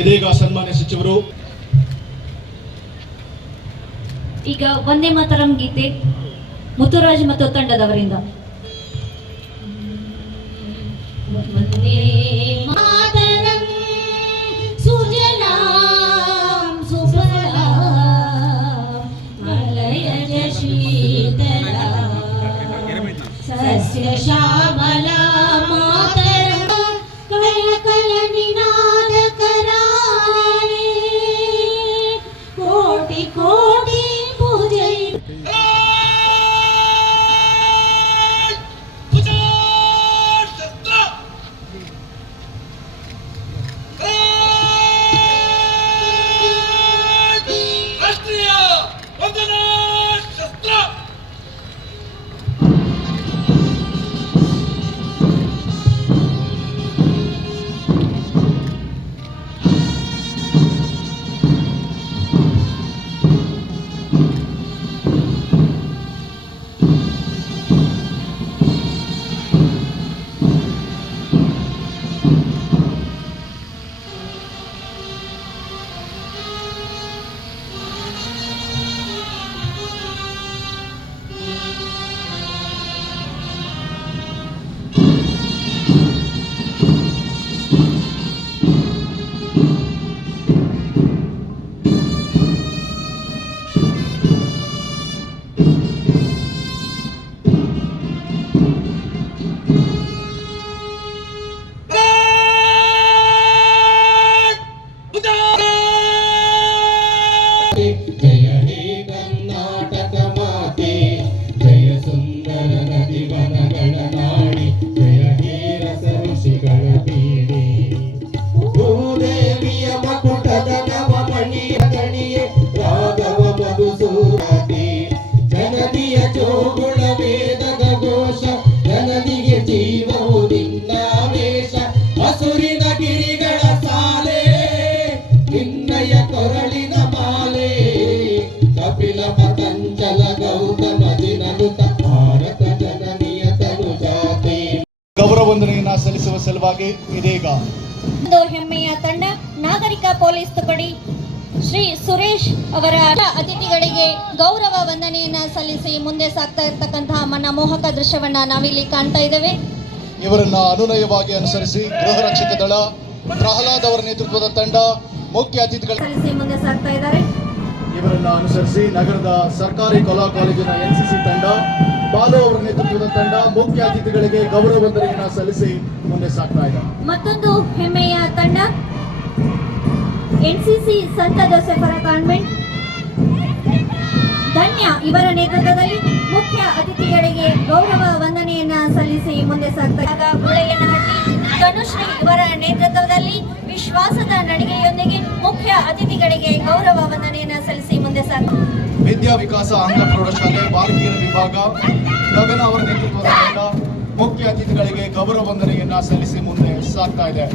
ಇದೀಗ ಸನ್ಮಾನ್ಯ ಸಚಿವರು ಈಗ ವಂದೇ ಮಾತರಂ ಗೀತೆ ಮುತ್ತುರಾಜ್ ಮತ್ತು ತಂಡದವರಿಂದ. ವಂದೇ ಮಾತರಂ ಸುಜಲಾಂ ಸುಫಲಾಂ ಮಲಯಜ ಶೀತಲಾಂ ಸಸ್ಯ ಶ್ಯಾಮಲಾಂ ಮಾತರಂ ಕಲ ಕಲ ನಿನಾದ ಕರಾಳೆ ಕೋಟಿ ಕೋಟಿ ಪೂಜೆ. ಜಯ ಹೇ ಕರ್ನಾಟಕ ಮಾತೆ, ಜಯ ಸುಂದರ ನದಿ ವನಗಳ ನಾಡಿ, ಜಯ ಹೇ ರಸ ಋಷಿಗಳ ಬೀಡಿ, ಭೂದೇವಿಯ ಮಕುಟದ ನವಮಣಿಯ ಗಣಿಯೇ ರಾಘವ ಮಧುಸೂದತಿ, ಜನನಿಯ ಜೋಗುಳ ವೇದದ ಘೋಷ, ಜನನಿಗೆ ಜೀವವು ನಿನ್ನಾವೇಶ, ಹಸುರಿನ ಗಿರಿಗಳ ಸಾಲೆ ನಿನ್ನಯ ಕೊರಳಿನ ಮಾಲೆ, ಕಪಿಲ ಪತಂಜಲ ಗೌತಮ ದಿನನುತ ಭಾರತ ಜನನಿಯ ತನುಜಾತೆ. ಗೌರವ ವಂದನೆಯನ್ನ ಸಲ್ಲಿಸುವ ಸಲುವಾಗಿ ಇದೀಗ ಒಂದು ಹೆಮ್ಮೆಯ ತಂಡ ನಾಗರಿಕ ಪೊಲೀಸ್ ತುಕಡಿ ಶ್ರೀ ಸುರೇಶ್ ಅವರ ಅತಿಥಿಗಳಿಗೆ ಗೌರವ ವಂದನೆಯನ್ನ ಸಲ್ಲಿಸಿ ಮುಂದೆ ಸಾಗ್ತಾ ಇರತಕ್ಕಂತಹ ಮನಮೋಹಕ ದೃಶ್ಯವನ್ನ ನಾವಿಲ್ಲಿ ಕಾಣ್ತಾ ಇದ್ದೇವೆ. ಇವರನ್ನ ಅನುನಯವಾಗಿ ಅನುಸರಿಸಿ ಗೃಹ ರಕ್ಷಕ ದಳ ಪ್ರಹ್ಲಾದ್ ಅವರ ನೇತೃತ್ವದ ತಂಡ ಮುಖ್ಯ ಅತಿಥಿಗಳು ಸಲ್ಲಿಸಿ ಮುಂದೆ ಸಾಗ್ತಾ ಇದ್ದಾರೆ. ಇವರನ್ನ ಅನುಸರಿಸಿ ನಗರದ ಸರ್ಕಾರಿ ಕಲಾ ಕಾಲೇಜಿನ ಎನ್ಸಿಸಿ ತಂಡ ಬಾಲು ಅವರ ನೇತೃತ್ವದ ತಂಡ ಮುಖ್ಯ ಅತಿಥಿಗಳಿಗೆ ಗೌರವ ವಂದನೆಯನ್ನ ಸಲ್ಲಿಸಿ ಮುಂದೆ ಸಾಗ್ತಾ ಇದೆ. ಮತ್ತೊಂದು ಹೆಮ್ಮೆಯ ತಂಡ ಎನ್ಸಿಸಿ ಸಂತ ಜೋಸೆಫರ ಕಾನ್ವೆಂಟ್ ಧನ್ಯ ಇವರ ನೇತೃತ್ವದಲ್ಲಿ ಮುಖ್ಯ ಅತಿಥಿಗಳಿಗೆ ಗೌರವ ವಂದನೆಯನ್ನ ಸಲ್ಲಿಸಿ ಮುಂದೆ ಸಾಗ್ತಾ ಇದೆ. ಗುಳೆಯನಹಟ್ಟಿ ತನುಶ್ರೀ ಇವರ ನೇತೃತ್ವದಲ್ಲಿ ವಿಶ್ವಾಸದ ನಡಿಗೆಯೊಂದಿಗೆ ಮುಖ್ಯ ಅತಿಥಿಗಳಿಗೆ ಗೌರವ ವಂದನೆಯನ್ನ ಸಲ್ಲಿಸಿ ಮುಂದೆ ಸಾಗ್ತಾ ವಿದ್ಯಾ ವಿಕಾಸ ಆಂಗ್ಲ ಪ್ರೌಢಶಾಲೆ ಬಾಲಕಿಯರ ವಿಭಾಗ ಗಗನ ಅವರ ನೇತೃತ್ವದ ತಂಡ ಮುಖ್ಯ ಅತಿಥಿಗಳಿಗೆ ಗೌರವ ವಂದನೆಯನ್ನ ಸಲ್ಲಿಸಿ ಮುಂದೆ ಸಾಗ್ತಾ ಇದೆ.